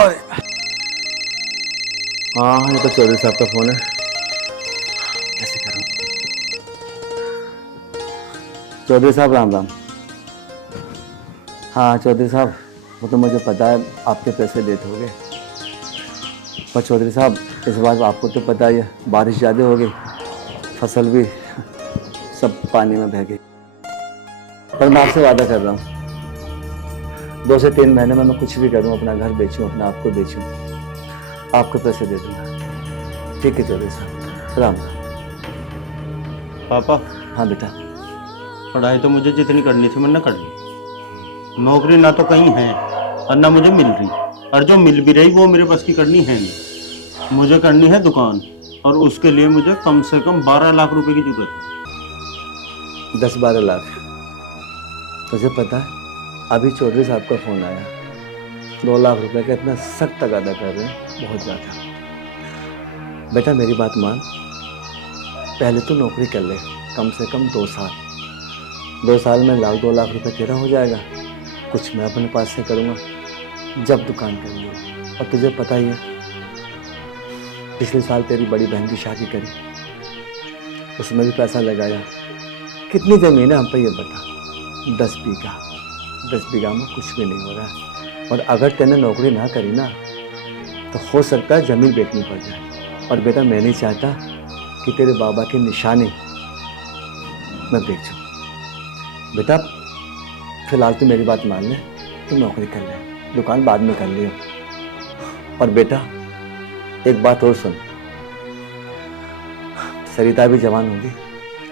अरे हाँ, ये तो चौधरी साहब का फोन है। कैसे करूं? चौधरी साहब राम राम। हाँ चौधरी साहब, वो तो मुझे पता है आपके पैसे लेट हो गए, पर चौधरी साहब इस बार आपको तो पता ही है, बारिश ज़्यादा हो गई, फसल भी सब पानी में बह गई। पर मैं आपसे वादा कर रहा हूँ, 2 से 3 महीने में मैं कुछ भी करूँ, अपना घर बेचूँ, अपने आप को बेचूँ, आपको पैसे दे दूँगा। ठीक है चौधरी साहब, राम राम। पापा, हाँ बेटा। पढ़ाई तो मुझे जितनी करनी थी मैंने कर ली। नौकरी ना तो कहीं है और ना मुझे मिल रही, और जो मिल भी रही वो मेरे बस की करनी है नहीं। मुझे करनी है दुकान, और उसके लिए मुझे कम से कम 12 लाख रुपए की जरूरत है। 10-12 लाख? तुझे पता है अभी चौधरी साहब का फ़ोन आया, 2 लाख रुपए का इतना सख्त तगादा कर रहे हैं, बहुत ज़्यादा। बेटा मेरी बात मान, पहले तो नौकरी कर ले, कम से कम 2 साल। 2 साल में 2 लाख रुपए तेरा हो जाएगा, कुछ मैं अपने पास से करूँगा जब दुकान कर लूँ। और तुझे पता ही है, पिछले साल तेरी बड़ी बहन की शादी करी, उसमें भी पैसा लगाया। कितनी ज़मीन है हम पे ये बता? 10 बीघा। 10 बीघा में कुछ भी नहीं हो रहा है। और अगर तेने नौकरी ना करी ना, तो हो सकता है ज़मीन बेचनी पड़ जाए। और बेटा मैं नहीं चाहता कि तेरे बाबा की निशानी मैं बेचूं। बेटा फिलहाल तो मेरी बात मान ले, तू नौकरी कर ले, दुकान बाद में कर लियो। और बेटा एक बात और सुन, सरिता भी जवान होगी,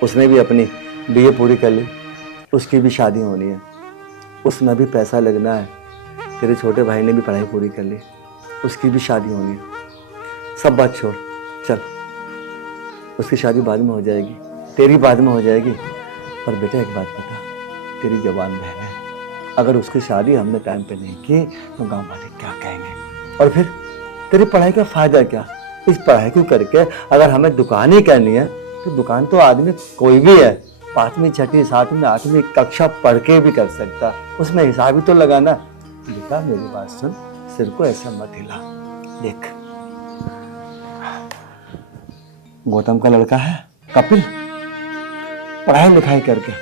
उसने भी अपनी बीए पूरी कर ली, उसकी भी शादी होनी है, उसमें भी पैसा लगना है। तेरे छोटे भाई ने भी पढ़ाई पूरी कर ली, उसकी भी शादी होनी है। सब बात छोड़, चल उसकी शादी बाद में हो जाएगी, तेरी बाद में हो जाएगी। पर बेटा एक बात बता, तेरी जवान बहन है, अगर उसकी शादी हमने टाइम पे नहीं की तो गांव वाले क्या कहेंगे? और फिर तेरी पढ़ाई का फायदा क्या? इस पढ़ाई को करके अगर हमें दुकान ही करनी है तो दुकान तो आदमी कोई भी है, 5वीं 6वीं 7वीं 8वीं कक्षा पढ़ के भी कर सकता, उसमें हिसाब ही तो लगाना। बेटा मेरी बात सुन, सिर को ऐसा मत हिला। देख गौतम का लड़का है कपिल, पढ़ाई लिखाई करके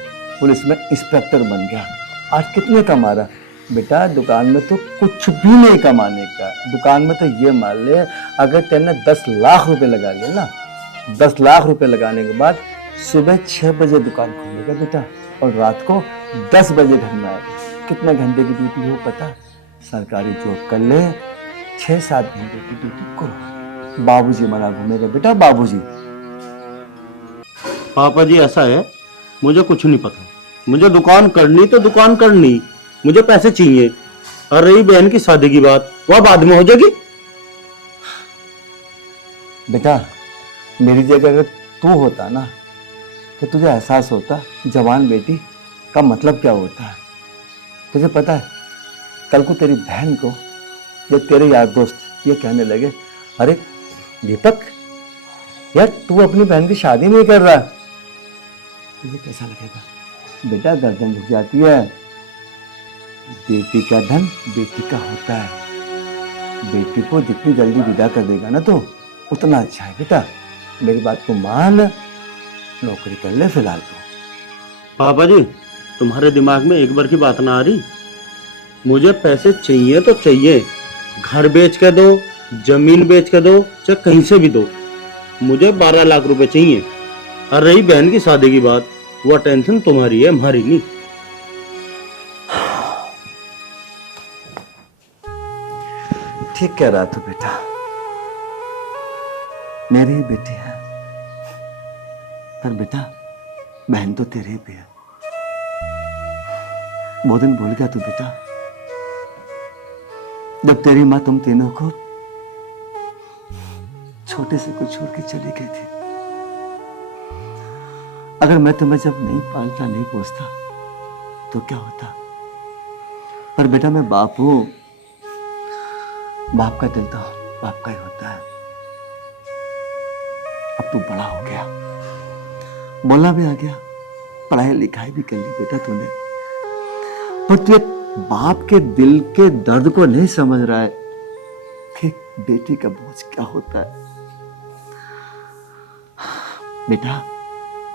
पुलिस में इंस्पेक्टर बन गया, आज कितने कमा रहा? बेटा दुकान में तो कुछ भी नहीं कमाने का, दुकान में तो ये मान ले अगर तेने 10 लाख रुपए लगा लिए ना, 10 लाख रुपए लगाने के बाद सुबह 6 बजे दुकान खोलेगा बेटा, और रात को 10 बजे घर में आएगा। कितने घंटे की ड्यूटी हो पता? सरकारी जॉब कर ले, 6-7 घंटे की ड्यूटी करो। बाबूजी मना घूमेगा बेटा, बाबूजी। पापा जी ऐसा है, मुझे कुछ नहीं पता, मुझे दुकान करनी तो दुकान करनी, मुझे पैसे चाहिए। और रही बहन की शादी की बात, वह बाद में हो जाएगी। बेटा मेरी जगह अगर तू होता ना तो तुझे एहसास होता जवान बेटी का मतलब क्या होता है। तुझे पता है कल को तेरी बहन को या तेरे यार दोस्त ये कहने लगे, अरे दीपक यार तू अपनी बहन की शादी नहीं कर रहा, तुझे कैसा लगेगा? बेटा गर्दन झुक जाती है। बेटी का धन बेटी का होता है, बेटी को जितनी जल्दी विदा कर देगा ना तो उतना अच्छा है। बेटा मेरी बात को मान, नौकरी कर ले फिलहाल तो। पापा जी तुम्हारे दिमाग में एक बार की बात ना आ रही? मुझे पैसे चाहिए तो चाहिए, घर बेच के दो, जमीन बेच के दो, चाहे कहीं से भी दो, मुझे 12 लाख रुपए चाहिए। और रही बहन की शादी की बात, वो टेंशन तुम्हारी है, हमारी नहीं। ठीक कह रहा तू बेटा, मेरी ही बेटी है, पर बेटा बहन तो तेरी भी है। वो दिन भूल गया तू बेटा जब तेरी माँ तुम तीनों को छोटे से को छोड़ के चली गई थी? अगर मैं तुम्हें जब नहीं पालता नहीं पोसता तो क्या होता? पर बेटा मैं बाप हूं, बाप का दिल तो बाप का ही होता है। अब तू बड़ा हो गया, बोलना भी आ गया, पढ़ाई लिखाई भी कर ली बेटा तूने, पर तू एक बाप के दिल के दर्द को नहीं समझ रहा है। बेटी का बोझ क्या होता है। बेटा,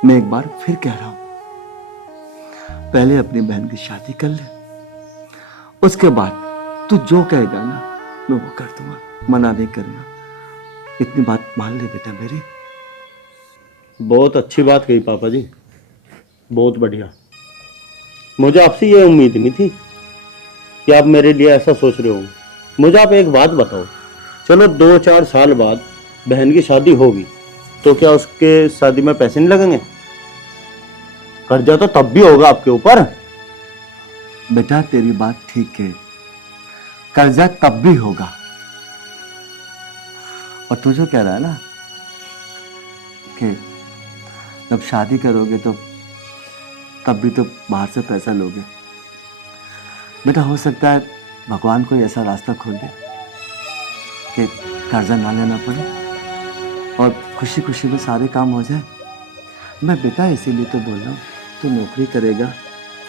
मैं एक बार फिर कह रहा हूं, पहले अपनी बहन की शादी कर ले, उसके बाद तू जो कहेगा ना मैं वो कर दूंगा, मना नहीं करूंगा। इतनी बात मान ले बेटा मेरी। बहुत अच्छी बात कही पापा जी, बहुत बढ़िया। मुझे आपसे ये उम्मीद नहीं थी कि आप मेरे लिए ऐसा सोच रहे हो। मुझे आप एक बात बताओ, चलो 2-4 साल बाद बहन की शादी होगी तो क्या उसके शादी में पैसे नहीं लगेंगे? कर्जा तो तब भी होगा आपके ऊपर। बेटा तेरी बात ठीक है, कर्जा तब भी होगा। और तू जो कह रहा है ना कि जब शादी करोगे तो तब भी तो बाहर से पैसा लोगे, बेटा हो सकता है भगवान कोई ऐसा रास्ता खोल दे कि कर्जा ना लेना पड़े और खुशी खुशी में सारे काम हो जाए। मैं बेटा इसीलिए तो बोल रहा हूँ, तू नौकरी करेगा,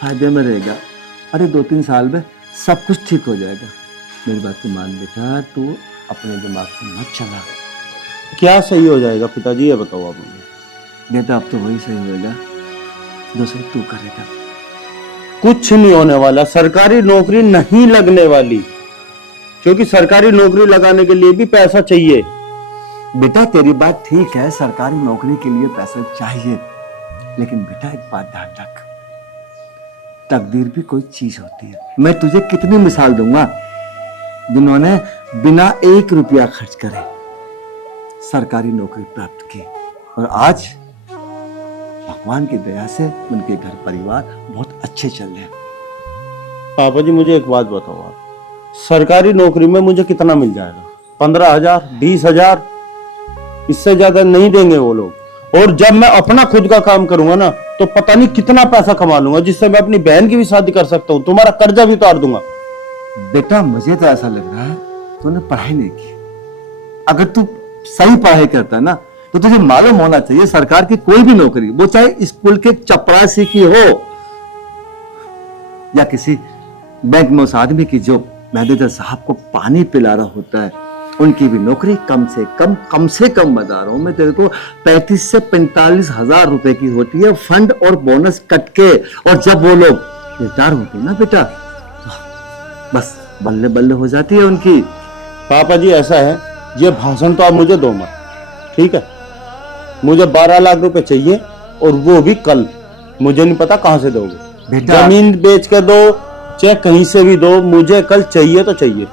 फायदे में रहेगा, अरे 2-3 साल में सब कुछ ठीक हो जाएगा। मेरी बात को मान बेटा, तू अपने दिमाग को मत चला। क्या सही हो जाएगा पिताजी, ये बताओ आप मुझे। बेटा अब तो वही सही होएगा जो सही तू करेगा। कुछ नहीं होने वाला, सरकारी नौकरी नहीं लगने वाली, क्योंकि सरकारी नौकरी लगाने के लिए भी पैसा चाहिए। बेटा तेरी बात ठीक है, सरकारी नौकरी के लिए पैसा चाहिए, लेकिन बेटा एक बात ध्यान रख, तकदीर भी कोई चीज होती है। मैं तुझे कितनी मिसाल दूंगा जिन्होंने बिना 1 रुपया खर्च करे सरकारी नौकरी प्राप्त की, और आज भगवान की दया से उनके घर परिवार बहुत अच्छे चल रहे हैं। पापा जी मुझे एक बात बताओ आप, सरकारी नौकरी में मुझे कितना मिल जाएगा? 15,000, 20,000, इससे ज्यादा नहीं देंगे वो लोग। और जब मैं अपना खुद का काम करूंगा ना तो पता नहीं कितना पैसा कमा लूंगा, जिससे मैं अपनी बहन की भी शादी कर सकता हूँ, तुम्हारा कर्जा भी उतार दूंगा। बेटा मुझे तो ऐसा लग रहा है तूने पढ़ाई नहीं की। अगर तू सही पढ़ाई करता है ना तो तुझे मालूम होना चाहिए सरकार की कोई भी नौकरी, वो चाहे स्कूल के चपरासी की हो या किसी बैंक में उस आदमी की जो मैनेजर साहब को पानी पिला रहा होता है, उनकी भी नौकरी कम से कम बता रहा हूं मैं तेरे को 35 से 45 हजार रुपए की होती है, फंड और बोनस कट के। और जब वो लोग रिटायर होते हैं ना बेटा, तो बस बल्ले बल्ले हो जाती है उनकी। पापा जी ऐसा है, ये भाषण तो आप मुझे दो मत, ठीक है? मुझे 12 लाख रुपए चाहिए, और वो भी कल। मुझे नहीं पता कहां से दोगे, बेटा जमीन बेच के दो चाहे कहीं से भी दो, मुझे कल चाहिए तो चाहिए।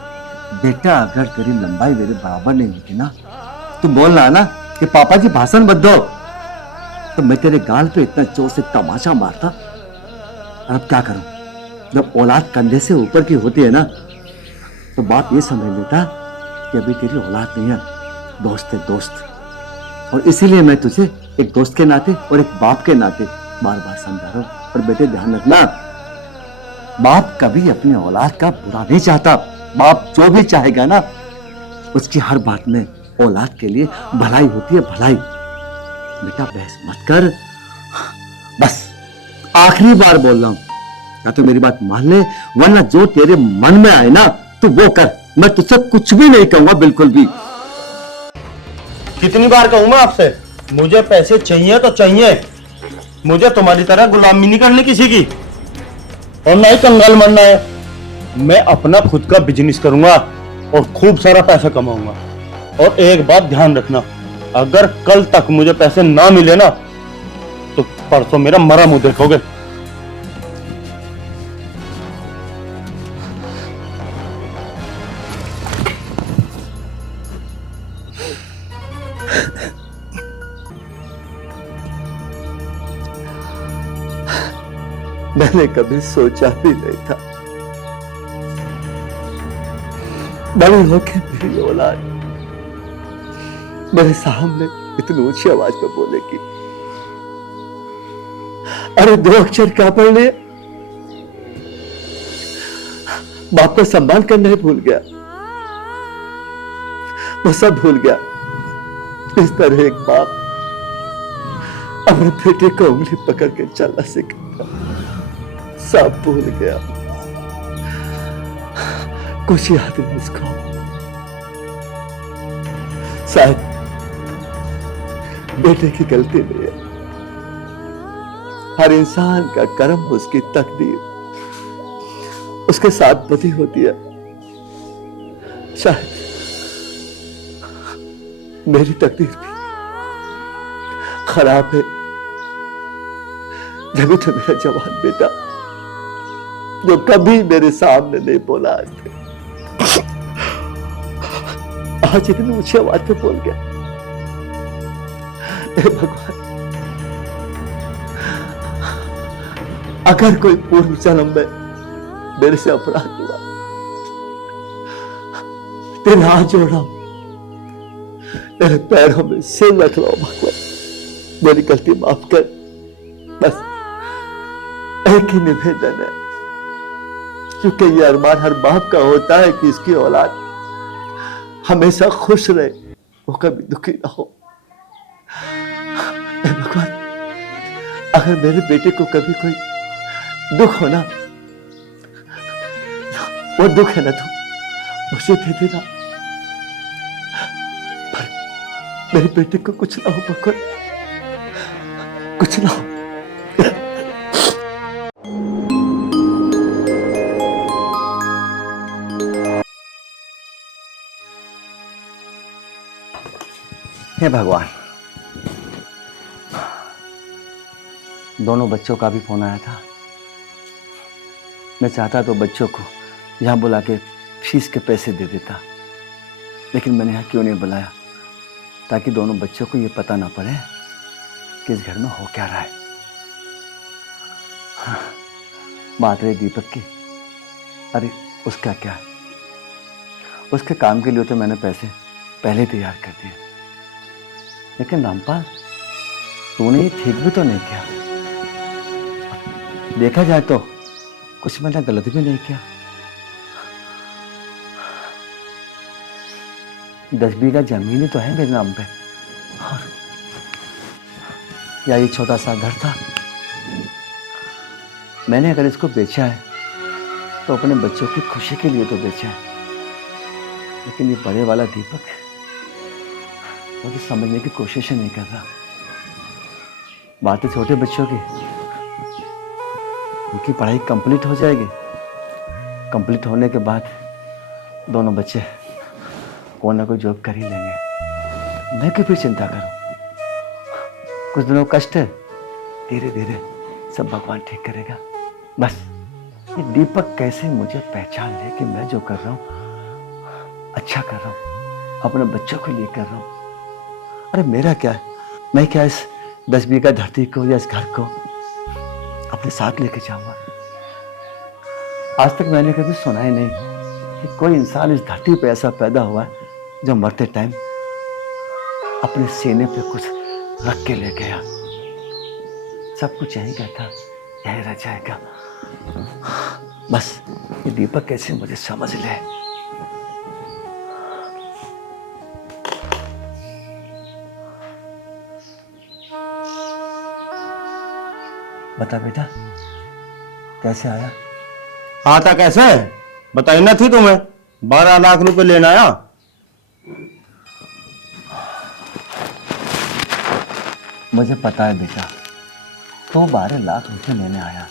बेटा अगर तेरी लंबाई मेरे बराबर नहीं होती ना तो बोलना ना कि पापा जी भाषण मत दो, तो मैं तेरे गाल पे इतना जोर से तमाचा मारता। और अब क्या करूं, जब औलाद कंधे से ऊपर की होती है ना तो बाप ये समझ लेता कि अभी तेरी औलाद नहीं है, दोस्त है दोस्त। और इसीलिए मैं तुझे एक दोस्त के नाते और एक बाप के नाते बार बार समझा रहा हूं। और बेटे ध्यान रखना, बाप कभी अपनी औलाद का बुरा नहीं चाहता। बाप जो भी चाहेगा ना उसकी हर बात में औलाद के लिए भलाई होती है, भलाई। बेटा बहस मत कर, बस आखिरी बार बोल रहा हूं, या तो मेरी बात मान ले, वरना जो तेरे मन में आए ना तो वो कर। मैं तुझसे कुछ भी नहीं कहूंगा, बिल्कुल भी। कितनी बार कहूं मैं आपसे, मुझे पैसे चाहिए तो चाहिए। मुझे तुम्हारी तरह गुलामी नहीं करनी किसी की, और ना ही कंगाल बनना है। मैं अपना खुद का बिजनेस करूंगा और खूब सारा पैसा कमाऊंगा। और एक बात ध्यान रखना, अगर कल तक मुझे पैसे ना मिले ना तो परसों मेरा मरा मुंह देखोगे। मैंने कभी सोचा भी नहीं था बड़े होके मेरी औलाद मेरे सामने इतनी ऊंची आवाज में बोलेगी। अरे 2 अक्षर क्या पढ़ लिए, बाप का सम्मान करना ही भूल गया, वो सब भूल गया। इस तरह एक बाप अपने बेटे को उंगली पकड़ के चलना सिखाता, सब भूल गया। कुछ याद नहीं उसको। शायद बेटे की गलती नहीं है, हर इंसान का कर्म, उसकी तकदीर उसके साथ बधी होती है। शायद मेरी तकदीर भी खराब है, जब तो मेरा जवान बेटा जो कभी मेरे सामने नहीं बोला आज इतनी ऊंची आवाज में बोल गया। हे भगवान, अगर कोई पूर्व जन्म में मेरे से अपराध हुआ, तेरे हाथ जोड़ रहा हूं, तेरे पैरों में सिर रख रहा हूं भगवान, मेरी गलती माफ कर। बस एक ही निवेदन है, क्योंकि ये अरमान हर बाप का होता है कि इसकी औलाद हमेशा खुश रहे, वो कभी दुखी ना हो। हे भगवान, अगर मेरे बेटे को कभी कोई दुख होना, वो दुख है ना तो मुझे दे देना, पर मेरे बेटे को कुछ ना हो भगवान, कुछ ना हो। हे भगवान, दोनों बच्चों का भी फोन आया था। मैं चाहता तो बच्चों को यहाँ बुला के फीस के पैसे दे देता, लेकिन मैंने यहाँ क्यों नहीं बुलाया, ताकि दोनों बच्चों को ये पता ना पड़े कि इस घर में हो क्या रहा है। हाँ, बात रही दीपक की, अरे उसका क्या, उसके काम के लिए तो मैंने पैसे पहले तैयार कर दिए, लेकिन रामपाल तूने ये ठीक भी तो नहीं किया। देखा जाए तो कुछ मैंने गलत भी नहीं किया। 10 बीघा जमीन ही तो है मेरे नाम पे, और या ये छोटा सा घर था, मैंने अगर इसको बेचा है तो अपने बच्चों की खुशी के लिए तो बेचा है, लेकिन ये बड़े वाला दीपक मुझे समझने की कोशिश ही नहीं कर रहा। बात है छोटे बच्चों की, उनकी पढ़ाई कंप्लीट हो जाएगी, कंप्लीट होने के बाद दोनों बच्चे कोई ना कोई जॉब कर ही लेंगे। मैं क्यों फिर चिंता करूं, कुछ दिनों कष्ट है, धीरे धीरे सब भगवान ठीक करेगा। बस ये दीपक कैसे मुझे पहचान ले कि मैं जो कर रहा हूं अच्छा कर रहा हूं, अपने बच्चों के लिए कर रहा हूं। अरे मेरा क्या है, मैं क्या इस 10 बीघा धरती को या इस घर को अपने साथ लेके जाऊंगा। आज तक मैंने कभी सुना ही नहीं कि कोई इंसान इस धरती पे ऐसा पैदा हुआ है जो मरते टाइम अपने सीने पे कुछ रख के ले गया। सब कुछ यही कहता, यही रह जाएगा। बस ये दीपक कैसे मुझे समझ ले। बता बेटा, कैसे आया? आता कैसे बताई ना थी तुम्हें, 12 लाख रुपए लेना आया। मुझे पता है बेटा, तो 12 लाख रुपए लेने आया।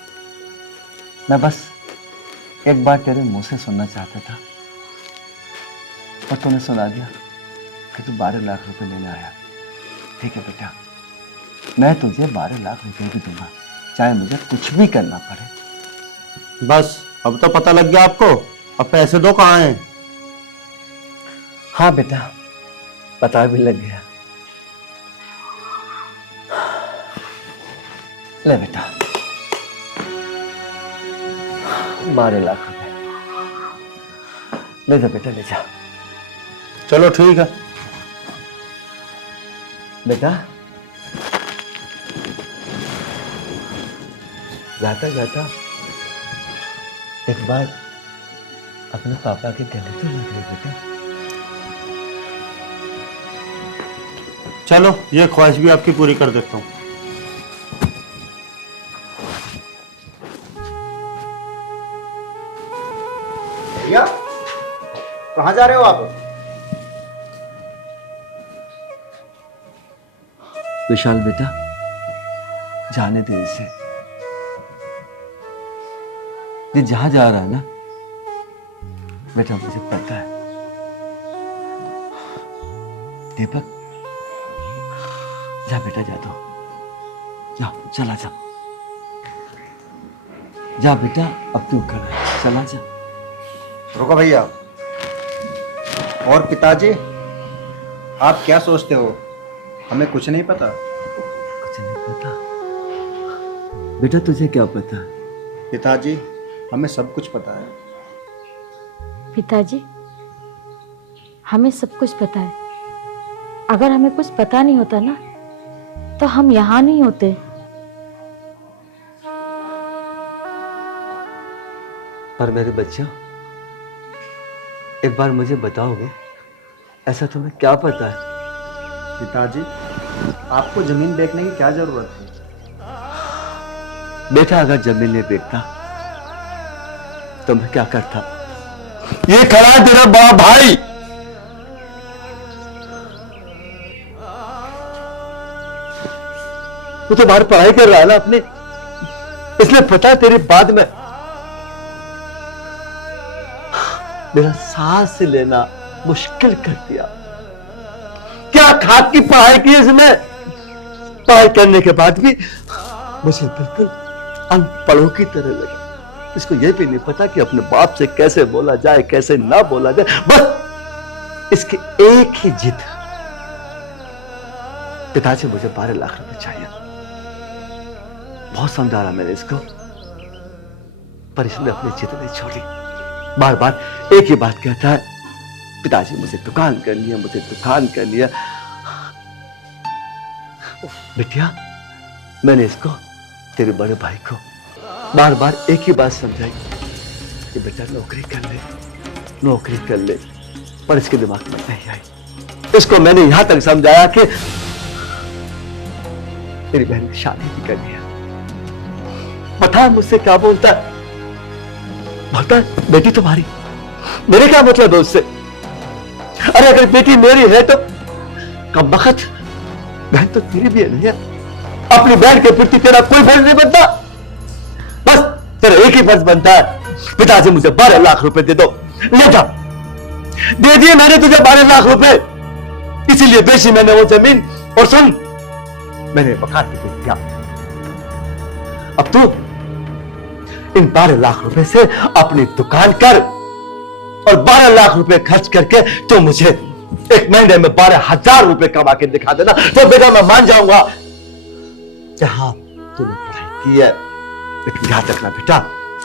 मैं बस एक बार तेरे मुंह से सुनना चाहता था और तूने सुना दिया कि तू 12 लाख रुपए लेने आया। ठीक है बेटा, मैं तुझे 12 लाख रुपए भी दूंगा, चाहे मुझे कुछ भी करना पड़े। बस अब तो पता लग गया आपको, अब पैसे दो कहाँ हैं? हाँ बेटा, पता भी लग गया। ले बेटा, 12 लाख रुपए ले जा बेटा, ले जा। चलो ठीक है बेटा, जाता जाता एक बार अपने पापा के गले तो लग गई बेटा। चलो, ये ख्वाहिश भी आपकी पूरी कर देता हूँ। भैया, कहाँ जा रहे हो आप? विशाल बेटा, जाने दे इसे। ये जहां जा रहा है ना बेटा, मुझे पता है। दीपक, जा बेटा, जा दो, जाओ, चला जा, जा बेटा, अब तू कर, चला जा। रुको भैया। और पिताजी, आप क्या सोचते हो? हमें कुछ नहीं पता। कुछ नहीं पता बेटा, तुझे क्या पता? पिताजी, हमें सब कुछ पता है। पिताजी, हमें सब कुछ पता है। अगर हमें कुछ पता नहीं होता ना, तो हम यहाँ नहीं होते। पर मेरे बच्चों, एक बार मुझे बताओगे, ऐसा तुम्हें क्या पता है? पिताजी, आपको जमीन बेचने की क्या जरूरत है? बेटा, अगर जमीन नहीं बेचता तो मैं क्या करता? ये खड़ा है तेरा बड़ा भाई। वो तो बाहर पढ़ाई कर रहा है ना अपने, इसलिए पता है तेरी बात में मेरा सांस लेना मुश्किल कर दिया। क्या खाक की पढ़ाई की इसमें? पढ़ाई करने के बाद भी मुझे बिल्कुल अनपढ़ों की तरह लगा। इसको यह भी नहीं पता कि अपने बाप से कैसे बोला जाए, कैसे ना बोला जाए। बस इसकी एक ही जिद, पिताजी मुझे 12 लाख रुपए चाहिए। बहुत समझा रहा मैंने इसको, पर इसने अपनी जिद नहीं छोड़ी। बार बार एक ही बात कहता है, पिताजी मुझे दुकान करनी है, मुझे दुकान करनी है। बिटिया, मैंने इसको, तेरे बड़े भाई को बार बार एक ही बात समझाई कि बेटा नौकरी कर ले, नौकरी कर ले, पर इसके दिमाग में नहीं आई। इसको मैंने यहां तक समझाया कि तेरी बहन की शादी भी करनी है। पता है मुझसे क्या बोलता है? बोलता है बेटी तुम्हारी, मेरे क्या मतलब है उससे? अरे अगर बेटी मेरी है तो कब वक्त बहन तो तेरी भी है नहीं है। अपनी बहन के प्रति तेरा कोई फर्ज नहीं बनता, बस तेरा एक ही फर्ज बनता है, पिताजी मुझे 12 लाख रुपए दे दो। ले जा, दे दिए मैंने तुझे 12 लाख रुपए, इसीलिए बेची मैंने वो जमीन। और सुन, मैंने मकान भी बेच दिया। अब तू इन 12 लाख रुपए से अपनी दुकान कर, और 12 लाख रुपए खर्च करके तो मुझे एक महीने में 12,000 रुपए कमा के दिखा देना, तो बेटा मैं मान जाऊंगा कि हाँ तूने पढ़ाई की है। लेकिन याद रखना बेटा,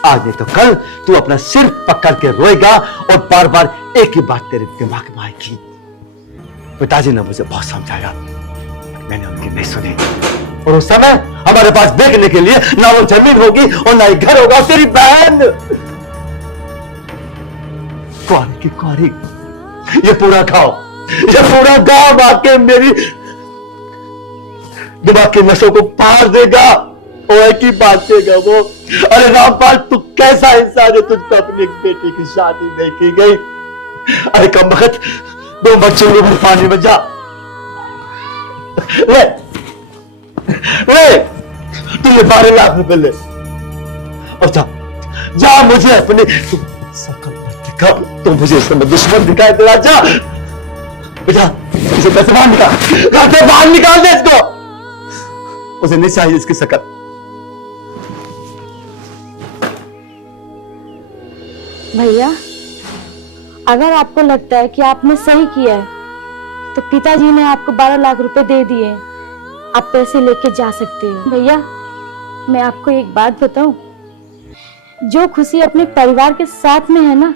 आज नहीं तो कल तू अपना सिर पकड़ के रोएगा और बार बार एक ही बात तेरे दिमाग में आएगी। पिताजी ने मुझे बहुत समझाया, मैंने उनकी नहीं सुनी, और उस समय हमारे पास देखने के लिए ना वो जमीन होगी और ना ही घर होगा। और तेरी बहन कुआरी की कुआरी, ये पूरा गांव आके मेरी दिमाग की नसों को पार देगा और एक ही बात देगा वो, अरे रामपाल तू कैसा इंसान है, तुझको अपनी एक बेटी की शादी नहीं की गई? अरे कम वक्त 2 बच्चों को पानी में जा। वे तुमने 12 लाख रुपए ले और जा मुझे अपनी शकल मत दिखा, तुम मुझे इस समय दुश्मन दिखाई दे रहा। जा बेटा, इसे घर से बाहर निकाल, घर से बाहर निकाल दे इसको, उसे नहीं चाहिए इसकी शकल। भैया, अगर आपको लगता है कि आपने सही किया है, तो पिताजी ने आपको 12 लाख रुपए दे दिए, आप पैसे लेके जा सकते हो। भैया, मैं आपको एक बात बताऊं, जो खुशी अपने परिवार के साथ में है ना,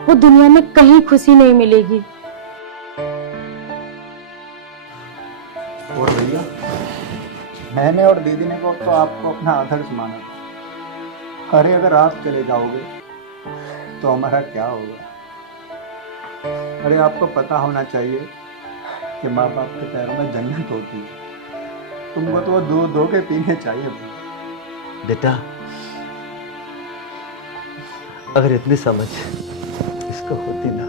वो दुनिया में कहीं खुशी नहीं मिलेगी। और भैया, मैंने और दीदी ने को तो आपको अपना आदर्श माना। अरे अगर आप चले जाओगे तो हमारा क्या होगा? अरे आपको पता होना चाहिए कि माँ बाप के पैरों में जन्नत होती है। तुमको तो वो दूध धो के पीने चाहिए। बेटा, अगर इतनी समझ इसको होती ना,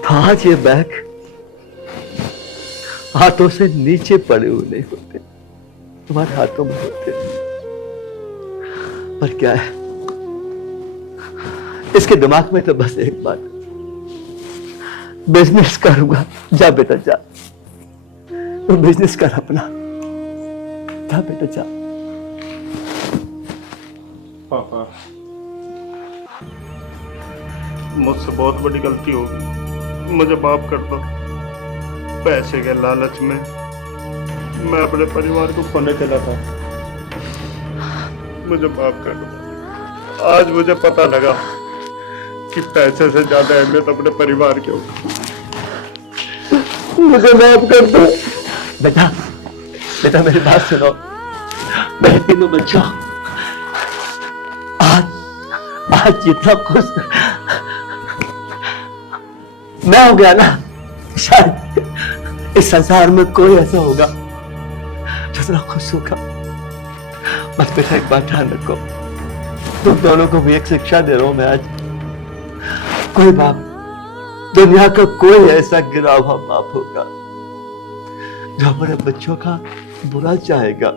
तो आज ये बैग हाथों से नीचे पड़े हुए नहीं होते, तुम्हारे हाथों में होते। पर क्या है, इसके दिमाग में तो बस एक बात, बिजनेस करूंगा। जा बेटा जा, तो बिजनेस कर अपना, जा बेटा जा। पापा, मुझसे बहुत बड़ी गलती होगी, मुझे माफ कर दो। पैसे के लालच में मैं अपने परिवार को खोने चला था, मुझे माफ कर दो। आज मुझे पता लगा कि पैसे से ज्यादा अहमियत अपने परिवार की होगी। मुझे माफ कर दो बेटा। बेटा मेरी बात सुनो, मेरे तीनों बच्चों, आज जितना खुश मैं हो गया ना, शायद इस संसार में कोई ऐसा होगा जितना खुश होगा। बस बेटा एक बात ध्यान रखो, तुम दोनों को भी एक शिक्षा दे रहा हूं मैं आज। कोई बाप, दुनिया का कोई ऐसा गिरा हुआ बाप होगा जो अपने बच्चों का बुरा चाहेगा।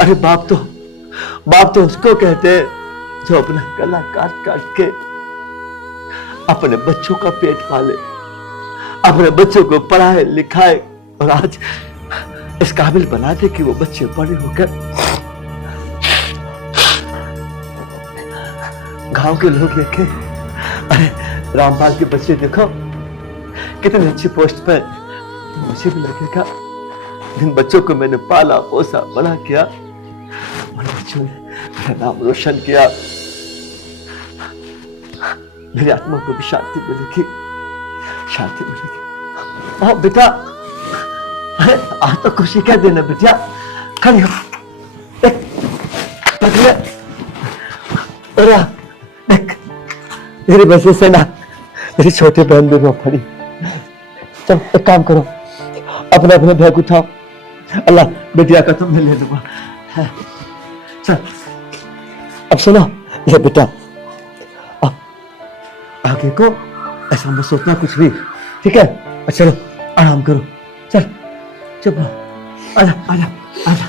अरे बाप तो उसको कहते हैं जो अपना गला काट काट के अपने बच्चों का पेट पाले, अपने बच्चों को पढ़ाए लिखाए और आज इस काबिल बना दे कि वो बच्चे बड़े होकर गांव के लोग देखे, अरे रामपाल के बच्चे देखो कितनी अच्छी पोस्ट पे, मुझे भी लगेगा जिन बच्चों को मैंने पाला पोसा बड़ा किया, उन बच्चों ने मेरा नाम रोशन किया। मेरी आत्मा को भी शांति मिलेगी, शांति मिलेगी। ओ बेटा, अरे आज तो खुशी क्या देना बेटा, खड़ी हो, अरे देख मेरी वजह से ना मेरी छोटी बहन भी रो पड़ी। चल एक काम करो, अपने अपने बैग उठाओ, अल्लाह बेटिया का तुम ले लूंगा। चल अब सुनो, ये बेटा अब आगे को ऐसा मत सोचना कुछ भी, ठीक है? चलो आराम करो, चल चुप रहो, आजा आजा आजा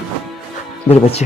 मेरे बच्चे।